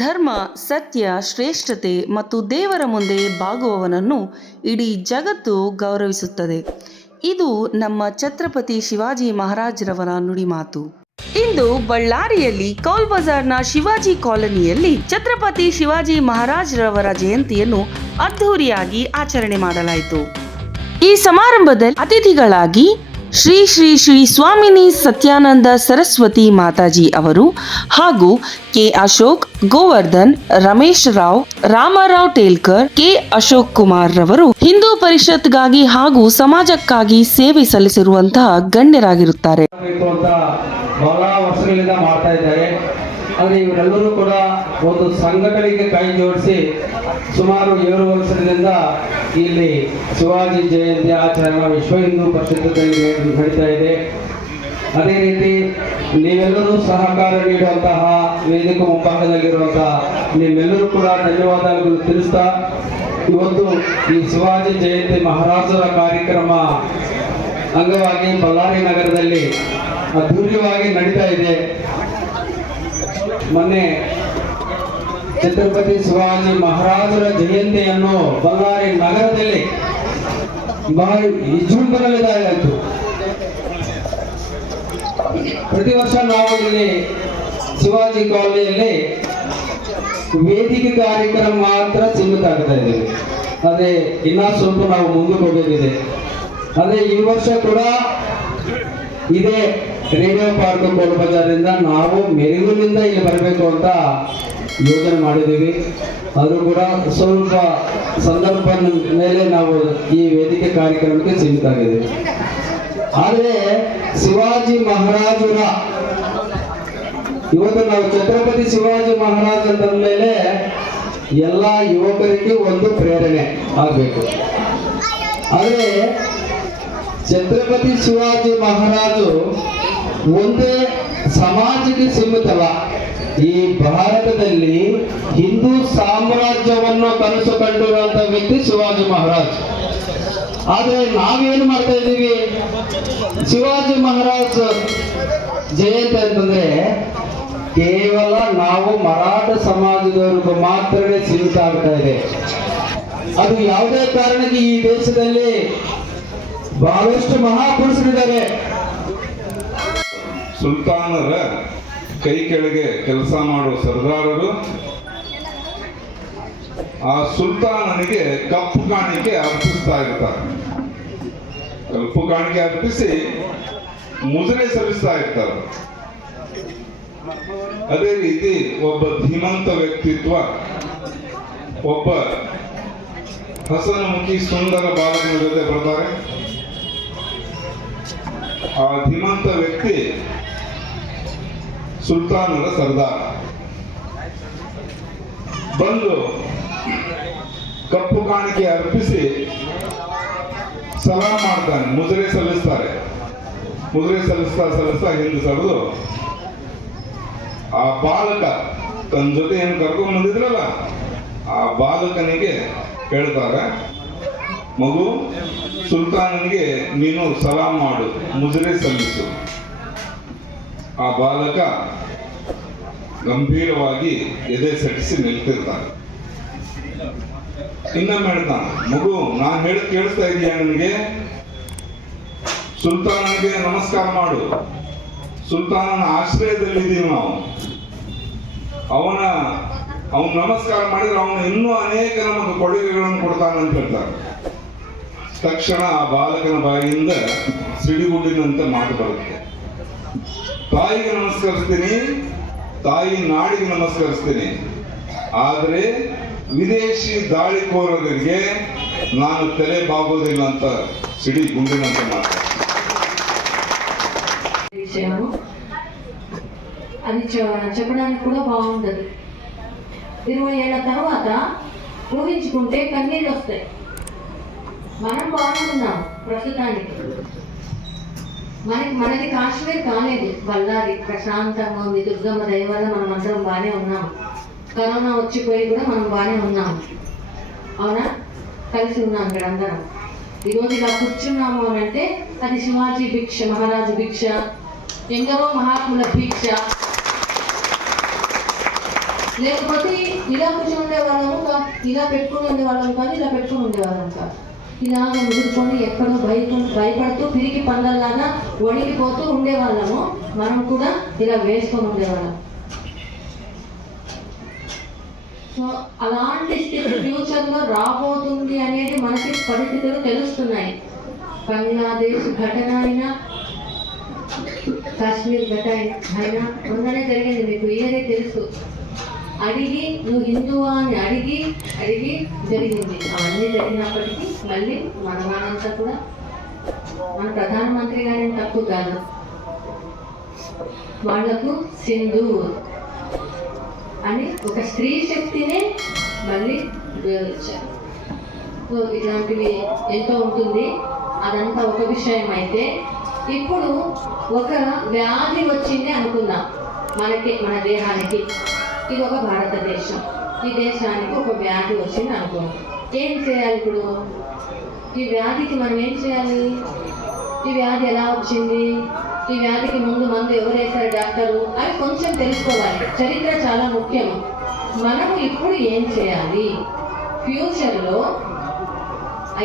ಧರ್ಮ, ಸತ್ಯ, ಶ್ರೇಷ್ಠತೆ ಮತ್ತು ದೇವರ ಮುಂದೆ ಬಾಗುವವನನ್ನು ಇಡೀ ಜಗತ್ತು ಗೌರವಿಸುತ್ತದೆ. ಇದು ನಮ್ಮ ಛತ್ರಪತಿ ಶಿವಾಜಿ ಮಹಾರಾಜರವರ ನುಡಿಮಾತು. ಇಂದು ಬಳ್ಳಾರಿಯಲ್ಲಿ ಕೌಲ್ ಬಜಾರ್ನ ಶಿವಾಜಿ ಕಾಲೋನಿಯಲ್ಲಿ ಛತ್ರಪತಿ ಶಿವಾಜಿ ಮಹಾರಾಜರವರ ಜಯಂತಿಯನ್ನು ಅದ್ಧೂರಿಯಾಗಿ ಆಚರಣೆ ಮಾಡಲಾಯಿತು. ಈ ಸಮಾರಂಭದಲ್ಲಿ ಅತಿಥಿಗಳಾಗಿ ಶ್ರೀ ಶ್ರೀ ಶ್ರೀ ಸ್ವಾಮಿನಿ ಸತ್ಯಾನಂದ ಸರಸ್ವತಿ ಮಾತಾಜಿ ಅವರು ಹಾಗೂ ಕೆ ಅಶೋಕ್, ಗೋವರ್ಧನ್, ರಮೇಶ್ ರಾವ್, ರಾಮರಾವ್ ಟೇಲ್ಕರ್, ಕೆ ಅಶೋಕ್ ಕುಮಾರ್ ರವರು ಹಿಂದೂ ಪರಿಷತ್ಗಾಗಿ ಹಾಗೂ ಸಮಾಜಕ್ಕಾಗಿ ಸೇವೆ ಸಲ್ಲಿಸಿರುವಂತಹ ಗಣ್ಯರಾಗಿರುತ್ತಾರೆ. ಬಹಳ ವರ್ಷಗಳಿಂದ ಮಾಡ್ತಾ ಇದ್ದಾರೆ. ಆದರೆ ಇವರೆಲ್ಲರೂ ಕೂಡ ಒಂದು ಸಂಘಟನೆಗೆ ಕೈ ಜೋಡಿಸಿ ಸುಮಾರು 7 ವರ್ಷದಿಂದ ಇಲ್ಲಿ ಶಿವಾಜಿ ಜಯಂತಿ ಆಚರಣೆ ವಿಶ್ವ ಹಿಂದೂ ಪರಿಷತ್ತಲ್ಲಿ ನಡೀತಾ ಇದೆ. ಅದೇ ರೀತಿ ನೀವೆಲ್ಲರೂ ಸಹಕಾರ ನೀಡುವಂತಹ ವೇದಿಕೆ ಮುಂಭಾಗದಲ್ಲಿರುವಂತಹ ನಿಮ್ಮೆಲ್ಲರೂ ಕೂಡ ಧನ್ಯವಾದಗಳು ತಿಳಿಸ್ತಾ, ಇವತ್ತು ಈ ಶಿವಾಜಿ ಜಯಂತಿ ಮಹಾರಾಜರ ಕಾರ್ಯಕ್ರಮ ಅಂಗವಾಗಿ ಬಳ್ಳಾರಿ ನಗರದಲ್ಲಿ ಅದ್ಧೂರಿಯಾಗಿ ನಡೀತಾ ಇದೆ. ಮೊನ್ನೆ ಛತ್ರಪತಿ ಶಿವಾಜಿ ಮಹಾರಾಜರ ಜಯಂತಿಯನ್ನು ಬಳ್ಳಾರಿ ನಗರದಲ್ಲಿ ಬಹಳ ವಿಜೃಂಭಣೆಯಾಯಿತು. ಪ್ರತಿ ವರ್ಷ ನಾವು ಇಲ್ಲಿ ಶಿವಾಜಿ ಕಾಲೋನಿಯಲ್ಲಿ ವೇದಿಕೆ ಕಾರ್ಯಕ್ರಮ ಮಾತ್ರ ಸೀಮಿತ ಆಗ್ತಾ ಇದ್ದೇವೆ. ಅದೇ ಇನ್ನೂ ಸ್ವಲ್ಪ ನಾವು ಮುಂದಕ್ಕೆ ಹೋಗಬೇಕಿದೆ. ಅದೇ ಈ ವರ್ಷ ಕೂಡ ಇದೇ ರೇಡಿಯೋ ಪಾರ್ಕ್ ಕೌಲ್ ಬಜಾರಿಂದ ನಾವು ಮೆರುಗಿನಿಂದ ಇಲ್ಲಿ ಬರಬೇಕು ಅಂತ ಯೋಜನೆ ಮಾಡಿದ್ದೀವಿ. ಅದು ಕೂಡ ಸ್ವಲ್ಪ ಸಂದರ್ಭ ಮೇಲೆ ನಾವು ಈ ವೇದಿಕೆ ಕಾರ್ಯಕ್ರಮಕ್ಕೆ ಸೀಮಿತ ಆಗಿದೆ. ಆದರೆ ಶಿವಾಜಿ ಮಹಾರಾಜರ ಇವತ್ತು ನಾವು ಛತ್ರಪತಿ ಶಿವಾಜಿ ಮಹಾರಾಜ್ ಅಂತ ಮೇಲೆ ಎಲ್ಲ ಯುವಕರಿಗೆ ಒಂದು ಪ್ರೇರಣೆ ಆಗಬೇಕು. ಆದರೆ ಛತ್ರಪತಿ ಶಿವಾಜಿ ಮಹಾರಾಜು ಒಂದೇ ಸಮಾಜಕ್ಕೆ ಸೀಮಿತಲ್ಲ. ಈ ಭಾರತದಲ್ಲಿ ಹಿಂದೂ ಸಾಮ್ರಾಜ್ಯವನ್ನು ಕನಸು ಕಂಡಿರುವಂತಹ ವ್ಯಕ್ತಿ ಶಿವಾಜಿ ಮಹಾರಾಜ್. ಆದರೆ ನಾವೇನು ಮಾಡ್ತಾ ಇದ್ದೀವಿ, ಶಿವಾಜಿ ಮಹಾರಾಜ್ ಜಯಂತಿ ಅಂತಂದ್ರೆ ಕೇವಲ ನಾವು ಮರಾಠ ಸಮಾಜದವರೆಗೂ ಮಾತ್ರನೇ ಸೀಮಿತ ಆಗ್ತಾ ಇದೆ. ಅದು ಯಾವುದೇ ಕಾರಣಕ್ಕೆ ಈ ದೇಶದಲ್ಲಿ ಬಹಳಷ್ಟು ಮಹಾಪುರುಷರಿದ್ದಾರೆ. ಸುಲ್ತಾನರ ಕೈ ಕೆಳಗೆ ಕೆಲಸ ಮಾಡುವ ಸರ್ದಾರರು ಆ ಸುಲ್ತಾನನಿಗೆ ಕಪ್ಪು ಕಾಣಿಕೆ ಅರ್ಪಿಸ್ತಾ ಇರ್ತಾರೆ. ಕಪ್ಪು ಕಾಣಿಕೆ ಅರ್ಪಿಸಿ ಮುದ್ರೆ ಸಲ್ಲಿಸ್ತಾ ಇರ್ತಾರೆ. ಅದೇ ರೀತಿ ಒಬ್ಬ ಧೀಮಂತ ವ್ಯಕ್ತಿತ್ವ, ಒಬ್ಬ ಹಸನಮುಖಿ ಸುಂದರ ಬಾಲಕನ ಜೊತೆ ಬರ್ತಾರೆ. ಆ ಧೀಮಂತ ವ್ಯಕ್ತಿ ಸುಲ್ತಾನರ ಸರ್ದಾರ. ಬಂದು ಕಪ್ಪು ಕಾಣಿಕೆ ಅರ್ಪಿಸಿ ಸಲಾಂ ಮಾಡ್ತಾನೆ, ಮುದ್ರೆ ಸಲ್ಲಿಸ್ತಾರೆ. ಮುದ್ರೆ ಸಲ್ಲಿಸ್ತಾ ಹಿಂದೆ ಸರಿದು ಆ ಬಾಲಕ ತನ್ನ ಜೊತೆ ಏನು ಕರ್ಕೊಂಡು ಬಂದಿದ್ರಲ್ಲ ಆ ಬಾಲಕನಿಗೆ ಹೇಳ್ತಾರೆ, ಮಗು ಸುಲ್ತಾನನಿಗೆ ನೀನು ಸಲಾಂ ಮಾಡು, ಮುದ್ರೆ ಸಲ್ಲಿಸು. ಆ ಬಾಲಕ ಗಂಭೀರವಾಗಿ ಎದೆ ಸಡಿಸಿ ನಿಲ್ತಿರ್ತಾನೆ. ಇನ್ನೊಮ್ಮೆ ಹೇಳ್ತಾನೆ, ಮಗು ನಾನು ಹೇಳಿ ಕೇಳಿಸ್ತಾ ಇದೀಯ ನನಗೆ? ಸುಲ್ತಾನನಿಗೆ ನಮಸ್ಕಾರ ಮಾಡು. ಸುಲ್ತಾನನ ಆಶ್ರಯದಲ್ಲಿದ್ದೀವಿ ನಾವು. ಅವನು ನಮಸ್ಕಾರ ಮಾಡಿದ್ರೆ ಅವನು ಇನ್ನೂ ಅನೇಕ ನಮಗೆ ಕೊಡುಗೆಗಳನ್ನು ಕೊಡ್ತಾನೆ ಅಂತ ಹೇಳ್ತಾರೆ. ತಕ್ಷಣ ಆ ಬಾಲಕನ ಬಾಯಿಯಿಂದ ಸಿಡಿಗುಡ್ಡಿನಂತೆ ಮಾತು ಬರುತ್ತೆ. ತಾಯಿಗೆ ನಮಸ್ಕರಿಸ್ತೀನಿ, ತಾಯಿ ನಾಡಿಗೆ ನಮಸ್ಕರಿಸ್ತೀನಿ, ಆದರೆ ವಿದೇಶಿ ದಾಳಿಕೋರರಿಗೆ ನಾನು ತಲೆ ಬಾಗೋದಿಲ್ಲ ಅಂತ ಸಿಡಿ ಗುಂಡಿನಂತೆ ಮಾಡ್ತಾರೆ. అది చెప్పడానికి కూడా బాగుంటుంది. 20 ఏళ్ల తర్వాత ఊహించుకుంటే కన్నీళ్ళు వస్తాయి. మనం బాగుంటున్నాం ప్రస్తుతానికి. మనది కాశ్మీర్ కాలేదు, బళ్ళారి ప్రశాంతంగా ఉంది. దుర్గమ్మ దయ వల్ల మనం అందరం బాగానే ఉన్నాం. కరోనా వచ్చిపోయి కూడా మనం బాగానే ఉన్నాం. అవునా? కలిసి ఉన్నాం ఇక్కడ అందరం. ఈరోజు ఇలా కూర్చున్నాము అని అంటే అది శివాజీ భిక్ష, మహారాజు భిక్ష, ఎందరో మహాత్ముల భిక్ష. లేకపోతే ఇలా కూర్చొని ఉండేవాళ్ళము ఇలా పెట్టుకుని ఉండేవాళ్ళం కాదు, ఇలా పెట్టుకుని ఉండేవాళ్ళం కాదు. ఇలాగ ముదురుకొని ఎక్కడో భయపడుతూ పిరికి పందల్లాగా వణికిపోతూ ఉండేవాళ్ళము. మనం కూడా ఇలా వేసుకొని ఉండేవాళ్ళం. సో అలాంటి స్థితి ఫ్యూచర్లో రాబోతుంది అనేది మనకి పరిస్థితులు తెలుస్తున్నాయి. బంగ్లాదేశ్ ఘటన అయినా, కాశ్మీర్ ఘటన అయినా మొన్ననే జరిగింది, మీకు ఇయరే తెలుసు. అడిగి నువ్వు హిందువా అని అడిగి జరిగింది. అవన్నీ జరిగినప్పటికీ మళ్ళీ మనమంతా కూడా మన ప్రధానమంత్రి గారి తప్పు కాదు. వాళ్లకు సింధు అని ఒక స్త్రీ శక్తినే మళ్ళీ ఉపయోగించారు. సో ఇలాంటివి ఎంతో ఉంటుంది. అదంతా ఒక విషయం. అయితే ఇప్పుడు ఒక వ్యాధి వచ్చింది అనుకుందాం మన దేహానికి. ఇది ఒక భారతదేశం. ఈ దేశానికి ఒక వ్యాధి వచ్చింది అనుకోండి. ఏం చేయాలి ఇప్పుడు? ఈ వ్యాధికి మనం ఏం చేయాలి? ఈ వ్యాధి ఎలా వచ్చింది, ఈ వ్యాధికి ముందు మందు ఎవరు వేశారు డాక్టరు అని కొంచెం తెలుసుకోవాలి. చరిత్ర చాలా ముఖ్యం. మనము ఇప్పుడు ఏం చేయాలి? ఫ్యూచర్లో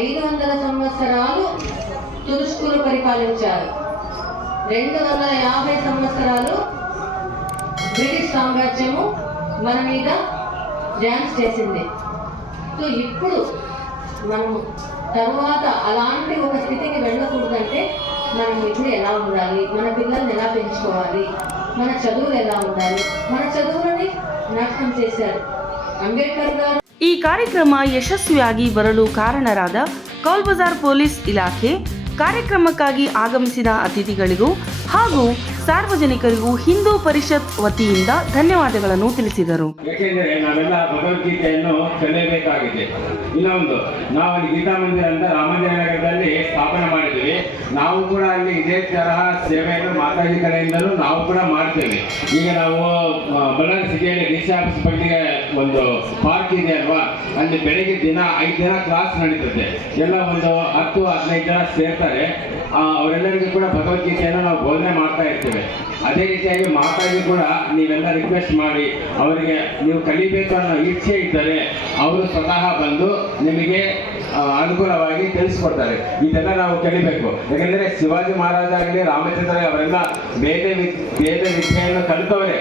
500 సంవత్సరాలు తురుష్కులు పరిపాలించారు, 250 సంవత్సరాలు బ్రిటిష్ సామ్రాజ్యము మన మీద డ్యాన్స్ చేసింది. సో ఇప్పుడు మనము తర్వాత అలాంటి ఒక స్థితికి వెళ్ళకూడదంటే మనం ఇప్పుడు ఎలా ఉండాలి, మన పిల్లల్ని ఎలా పెంచుకోవాలి, మన చదువులు ఎలా ఉండాలి? మన చదువులని నాశనం చేశారు ಅಂಬೇಡ್ಕರ್ గారు. ಈ ಕಾರ್ಯಕ್ರಮ ಯಶಸ್ವಿಯಾಗಿ ಬರಲು ಕಾರಣರಾದ ಕೌಲ್ ಬಜಾರ್ ಪೊಲೀಸ್ ಇಲಾಖೆ, ಕಾರ್ಯಕ್ರಮಕ್ಕಾಗಿ ಆಗಮಿಸಿದ ಅತಿಥಿಗಳಿಗೂ ಹಾಗೂ ಸಾರ್ವಜನಿಕರಿಗೂ ಹಿಂದೂ ಪರಿಷತ್ ವತಿಯಿಂದ ಧನ್ಯವಾದಗಳನ್ನು ತಿಳಿಸಿದರು. ಏಕೆಂದರೆ ನಾವೆಲ್ಲ ಭಗವದ್ಗೀತೆಯನ್ನು ಕಲಿಯಬೇಕಾಗಿದೆ. ಇನ್ನೊಂದು, ನಾವು ಅಲ್ಲಿ ಗೀತಾ ಮಂದಿರ ಅಂತ ರಾಮಜನಗರದಲ್ಲಿ ಸ್ಥಾಪನೆ ಮಾಡಿದ್ದೀವಿ. ನಾವು ಕೂಡ ಅಲ್ಲಿ ಇದೇ ತರಹ ಸೇವೆಯನ್ನು ಮಾತಾಜಿ ಕಡೆಯಿಂದಲೂ ನಾವು ಕೂಡ ಮಾಡ್ತೇವೆ. ಈಗ ನಾವು ಬಳ್ಳಾರಿ ಸಿಟಿಯಲ್ಲಿ ಡಿ ಸಿ ಆಫೀಸ್ ಬಗ್ಗೆಗೆ ಒಂದು ಪಾರ್ಕ್ ಇದೆ ಅಲ್ವಾ, ಅಲ್ಲಿ ಬೆಳಿಗ್ಗೆ 5 ದಿನ ಕ್ಲಾಸ್ ನಡೀತದೆ. ಎಲ್ಲ ಒಂದು 10-15 ಜನ ಸೇರ್ತಾರೆ. ಅವರೆಲ್ಲರಿಗೂ ಕೂಡ ಭಗವದ್ಗೀತೆಯನ್ನು ನಾವು ಬೋಧನೆ ಮಾಡ್ತಾ ಇರ್ತೇವೆ. ಅದೇ ರೀತಿಯಾಗಿ ಮಾತಾಗಿ ಕೂಡ ನೀವೆಲ್ಲ ರಿಕ್ವೆಸ್ಟ್ ಮಾಡಿ ಅವರಿಗೆ ನೀವು ಕಲಿಬೇಕು ಅನ್ನೋ ಇಚ್ಛೆ ಇದ್ದರೆ ಅವರು ಸ್ವತಃ ಬಂದು ನಿಮಗೆ ಅನುಕೂಲವಾಗಿ ತಿಳಿಸ್ಕೊಡ್ತಾರೆ. ಇದೆಲ್ಲ ನಾವು ಕಲಿಬೇಕು. ಯಾಕೆಂದರೆ ಶಿವಾಜಿ ಮಹಾರಾಜ ಆಗಲಿ, ರಾಮಚಂದ್ರ ಅವರೆಲ್ಲ ವೇದ ವಿದ್ಯೆಯನ್ನು ಕಲಿತವರೇ.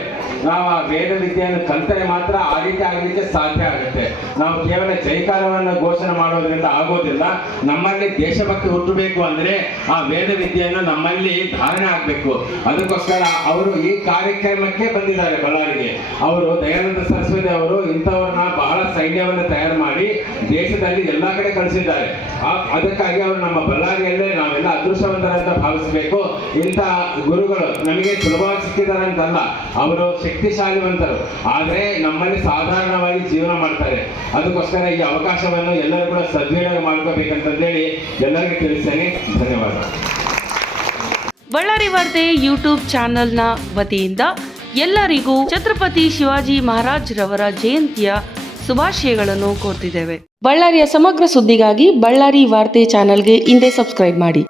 ನಾವು ಆ ವೇದ ವಿದ್ಯೆಯನ್ನು ಕಲಿತರೆ ಮಾತ್ರ ಆ ರೀತಿ ಆಗಲಿಕ್ಕೆ ಸಾಧ್ಯ ಆಗುತ್ತೆ. ನಾವು ಕೇವಲ ಜೈಕಾರವನ್ನು ಘೋಷಣೆ ಮಾಡೋದ್ರಿಂದ ಆಗೋದಿಲ್ಲ. ನಮ್ಮಲ್ಲಿ ದೇಶಭಕ್ತಿ ಹುಟ್ಟಬೇಕು ಅಂದರೆ ಆ ವೇದ ವಿದ್ಯೆಯನ್ನು ನಮ್ಮಲ್ಲಿ ಧಾರಣೆ ಆಗಬೇಕು. ಅದಕ್ಕೋಸ್ಕರ ಅವರು ಈ ಕಾರ್ಯಕ್ರಮಕ್ಕೆ ಬಂದಿದ್ದಾರೆ ಬಳ್ಳಾರಿಗೆ. ಅವರು ದಯಾನಂದ ಸರಸ್ವತಿ ಅವರು ಇಂಥವ್ರನ್ನ ಬಹಳ ಸೈನ್ಯವನ್ನು ತಯಾರು ಮಾಡಿ ದೇಶದಲ್ಲಿ ಎಲ್ಲ ಕಡೆ ಕಳಿಸಿದ್ದಾರೆ. ಅದಕ್ಕಾಗಿ ಅವರು ನಮ್ಮ ಬಳ್ಳಾರಿಯಲ್ಲೇ ನಾವೆಲ್ಲ ಅದೃಷ್ಟವಂತರಂತ ಭಾವಿಸಬೇಕು. ಇಂಥ ಗುರುಗಳು ನಮಗೆ ಸುಲಭವಾಗಿ ಸಿಕ್ಕಿದ್ದಾರೆ ಅಂತಲ್ಲ, ಅವರು ಶಕ್ತಿಶಾಲಿವಂತರು. ಆದರೆ ನಮ್ಮಲ್ಲಿ ಸಾಧಾರಣವಾಗಿ ಜೀವನ ಮಾಡ್ತಾರೆ. ಅದಕ್ಕೋಸ್ಕರ ಈ ಅವಕಾಶವನ್ನು ಎಲ್ಲರೂ ಕೂಡ ಸದ್ವಿನಿಯೋಗ ಮಾಡ್ಕೋಬೇಕಂತಂದೇಳಿ ಎಲ್ಲರಿಗೂ ತಿಳಿಸ್ತೇನೆ. ಧನ್ಯವಾದ. ಬಳ್ಳಾರಿ ವಾರ್ತೆ ಯೂಟ್ಯೂಬ್ ಚಾನೆಲ್ನ ವತಿಯಿಂದ ಎಲ್ಲರಿಗೂ ಛತ್ರಪತಿ ಶಿವಾಜಿ ಮಹಾರಾಜ್ ರವರ ಜಯಂತಿಯ ಶುಭಾಶಯಗಳನ್ನು ಕೋರ್ತಿದ್ದೇವೆ. ಬಳ್ಳಾರಿಯ ಸಮಗ್ರ ಸುದ್ದಿಗಾಗಿ ಬಳ್ಳಾರಿ ವಾರ್ತೆ ಚಾನೆಲ್ಗೆ ಹಿಂದೆ ಸಬ್ಸ್ಕ್ರೈಬ್ ಮಾಡಿ.